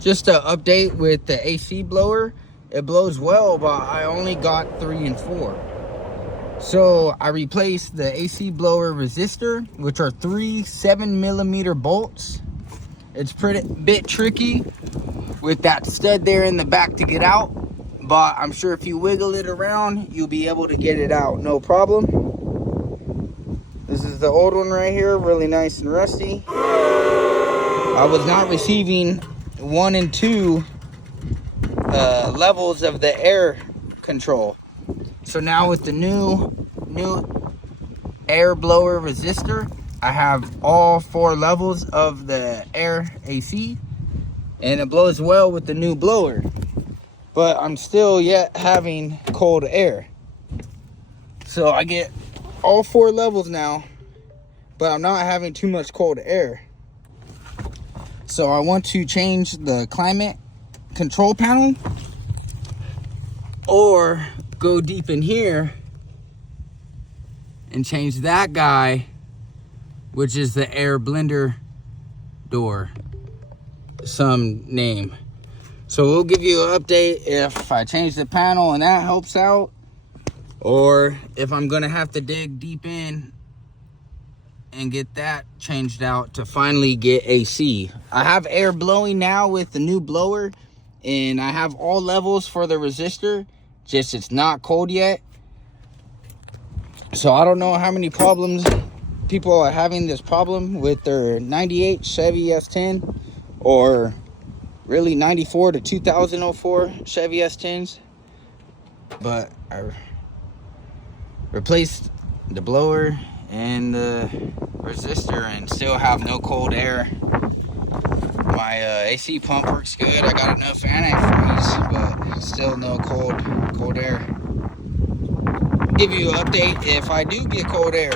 Just to update with the AC blower, it blows well, but I only got 3 and 4. So I replaced the AC blower resistor, which are 3 7mm bolts. It's pretty bit tricky with that stud there in the back to get out, but I'm sure if you wiggle it around, you'll be able to get it out, no problem. This is the old one right here, really nice and rusty. I was not receiving 1 and 2 levels of the air control. So now with the new air blower resistor, I have all 4 levels of the air AC, and it blows well with the new blower. But I'm still yet having cold air. So I get all 4 levels now, but I'm not having too much cold air. So I want to change the climate control panel, or go deep in here and change that guy, which is the air blender door, some name. So we'll give you an update if I change the panel and that helps out, or if I'm gonna have to dig deep in and get that changed out to finally get AC. I have air blowing now with the new blower, and I have all levels for the resistor, just it's not cold yet. So I don't know how many problems people are having this problem with their 98 Chevy S10, or really 94 to 2004 Chevy S10s. But I replaced the blower and the resistor and still have no cold air. My AC pump works good. I got enough antifreeze, but still no cold air. Give you an update if I do get cold air.